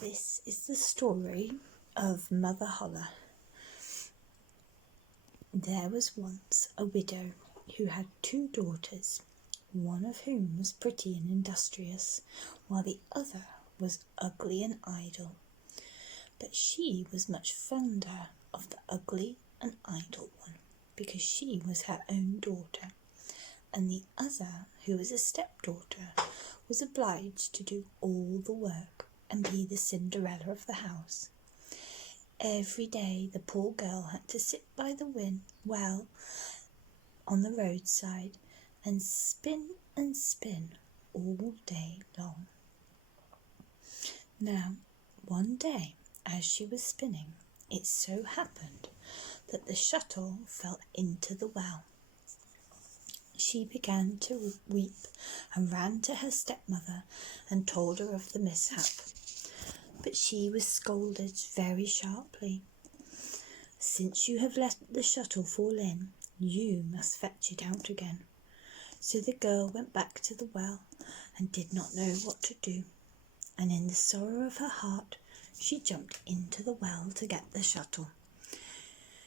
This is the story of Mother Holle. There was once a widow who had 2 daughters, one of whom was pretty and industrious, while the other was ugly and idle. But she was much fonder of the ugly and idle one, because she was her own daughter, and the other, who was a stepdaughter, was obliged to do all the work and be the Cinderella of the house. Every day the poor girl had to sit by the well on the roadside and spin all day long. Now, one day, as she was spinning, it so happened that the shuttle fell into the well. She began to weep and ran to her stepmother and told her of the mishap. But she was scolded very sharply. "Since you have let the shuttle fall in, you must fetch it out again." So the girl went back to the well and did not know what to do. And in the sorrow of her heart, she jumped into the well to get the shuttle.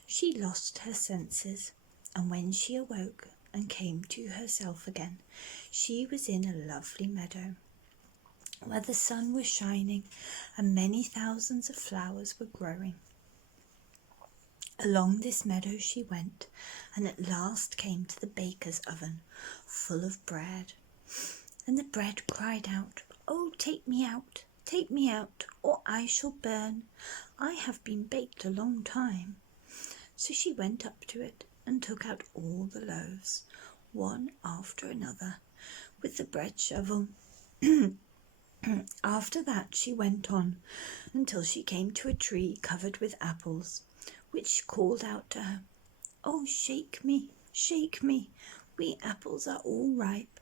She lost her senses, and when she awoke and came to herself again, she was in a lovely meadow, where the sun was shining and many thousands of flowers were growing. Along this meadow she went, and at last came to the baker's oven, full of bread. And the bread cried out, "Oh, take me out, or I shall burn. I have been baked a long time." So she went up to it and took out all the loaves, one after another, with the bread shovel. After that she went on until she came to a tree covered with apples, which called out to her, "Oh, shake me, we apples are all ripe."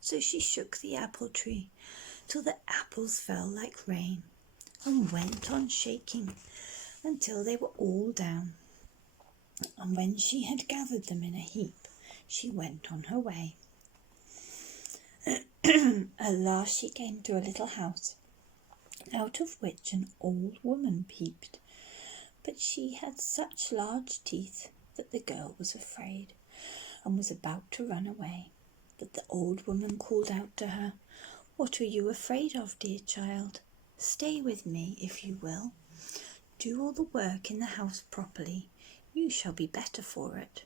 So she shook the apple tree till the apples fell like rain, and went on shaking until they were all down. And when she had gathered them in a heap, she went on her way. At last she came to a little house, out of which an old woman peeped. But she had such large teeth that the girl was afraid, and was about to run away. But the old woman called out to her, "What are you afraid of, dear child? Stay with me, if you will. Do all the work in the house properly. You shall be better for it.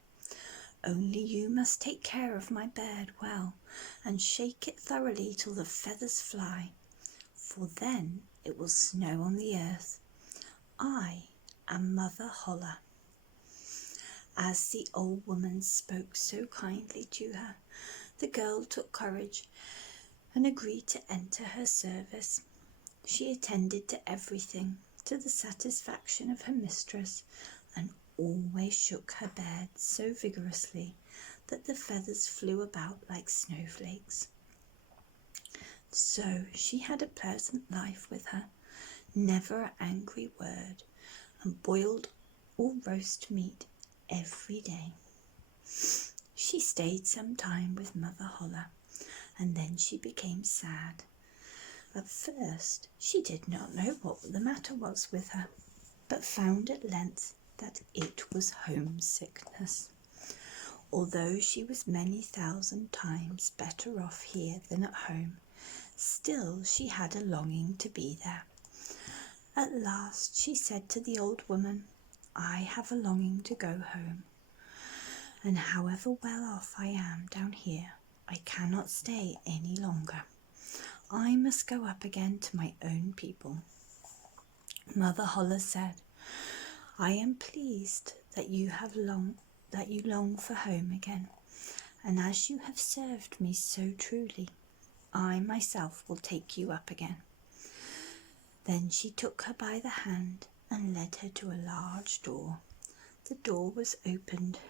Only you must take care of my bed well, and shake it thoroughly till the feathers fly, for then it will snow on the earth. I am Mother Holle." As the old woman spoke so kindly to her, the girl took courage and agreed to enter her service. She attended to everything to the satisfaction of her mistress, and always shook her bed so vigorously that the feathers flew about like snowflakes. So she had a pleasant life with her, never an angry word, and boiled or roast meat every day. She stayed some time with Mother Holle, and then she became sad. At first she did not know what the matter was with her, but found at length that it was homesickness. Although she was many thousand times better off here than at home, still she had a longing to be there. At last she said to the old woman, "I have a longing to go home, and however well off I am down here, I cannot stay any longer. I must go up again to my own people." Mother Holle said, "I am pleased that you long for home again, and as you have served me so truly, I myself will take you up again." Then she took her by the hand and led her to a large door. The door was opened,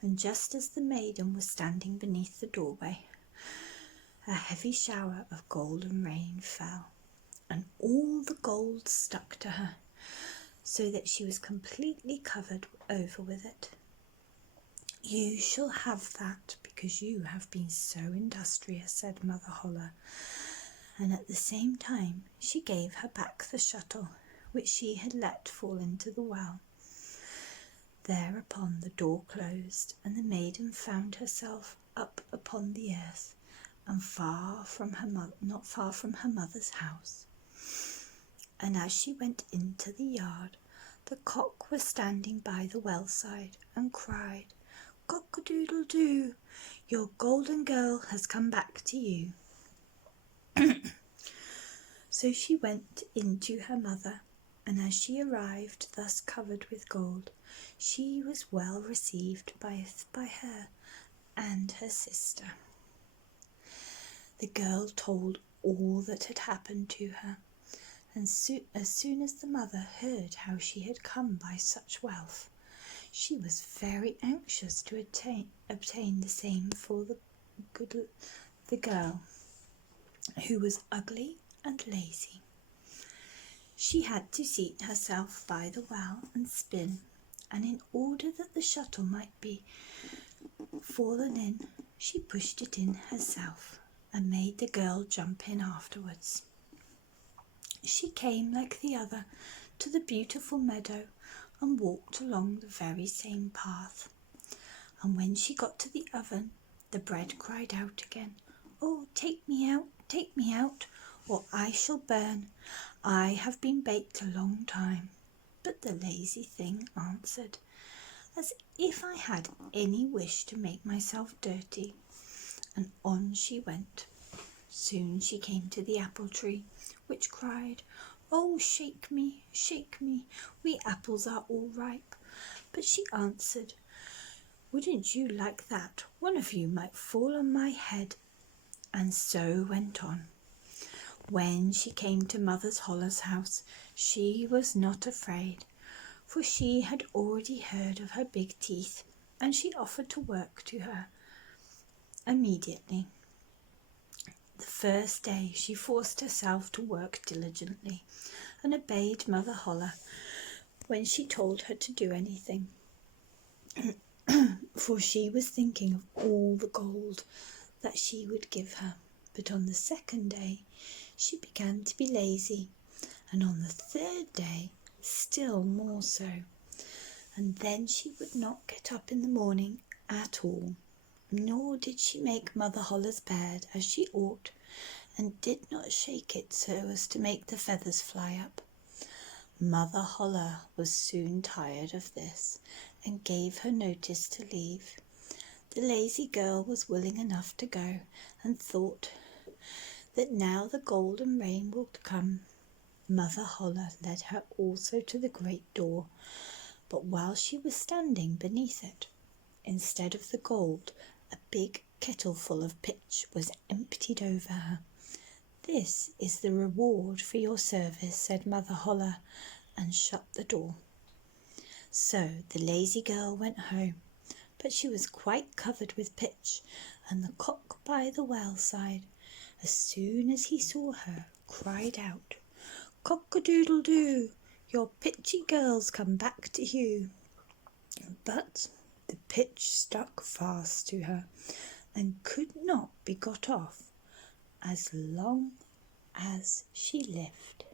and just as the maiden was standing beneath the doorway, a heavy shower of golden rain fell, and all the gold stuck to her, so that she was completely covered over with it. "You shall have that because you have been so industrious," said Mother Holle, and at the same time she gave her back the shuttle which she had let fall into the well. Thereupon the door closed, and the maiden found herself up upon the earth, and not far from her mother's house. And as she went into the yard, the cock was standing by the well side, and cried, "Cock-a-doodle-doo, your golden girl has come back to you." So she went in to her mother, and as she arrived thus covered with gold, she was well received by her and her sister. The girl told all that had happened to her, and as soon as the mother heard how she had come by such wealth, she was very anxious to obtain the same for the girl, who was ugly and lazy. She had to seat herself by the well and spin, and in order that the shuttle might be fallen in, she pushed it in herself and made the girl jump in afterwards. She came like the other to the beautiful meadow and walked along the very same path. And when she got to the oven, the bread cried out again, "Oh, take me out, or I shall burn. I have been baked a long time." But the lazy thing answered, "As if I had any wish to make myself dirty." And on she went. Soon she came to the apple tree, which cried, "Oh, shake me, we apples are all ripe." But she answered, "Wouldn't you like that one of you might fall on my head?" And so went on. When she came to Holle's house, she was not afraid, for she had already heard of her big teeth, and she offered to work to her immediately. The first day she forced herself to work diligently, and obeyed Mother Holle when she told her to do anything, for she was thinking of all the gold that she would give her. But on the second day she began to be lazy, and on the third day still more so, and then she would not get up in the morning at all, nor did she make Mother Holle's bed as she ought, and did not shake it so as to make the feathers fly up. Mother Holle was soon tired of this, and gave her notice to leave. The lazy girl was willing enough to go, and thought that now the golden rain would come. Mother Holle led her also to the great door, but while she was standing beneath it, instead of the gold, a big kettle full of pitch was emptied over her. "This is the reward for your service," said Mother Holle, and shut the door. So the lazy girl went home, but she was quite covered with pitch, and the cock by the well side, as soon as he saw her, cried out, "Cock-a-doodle-doo, your pitchy girl's come back to you." But the pitch stuck fast to her, and could not be got off as long as she lived.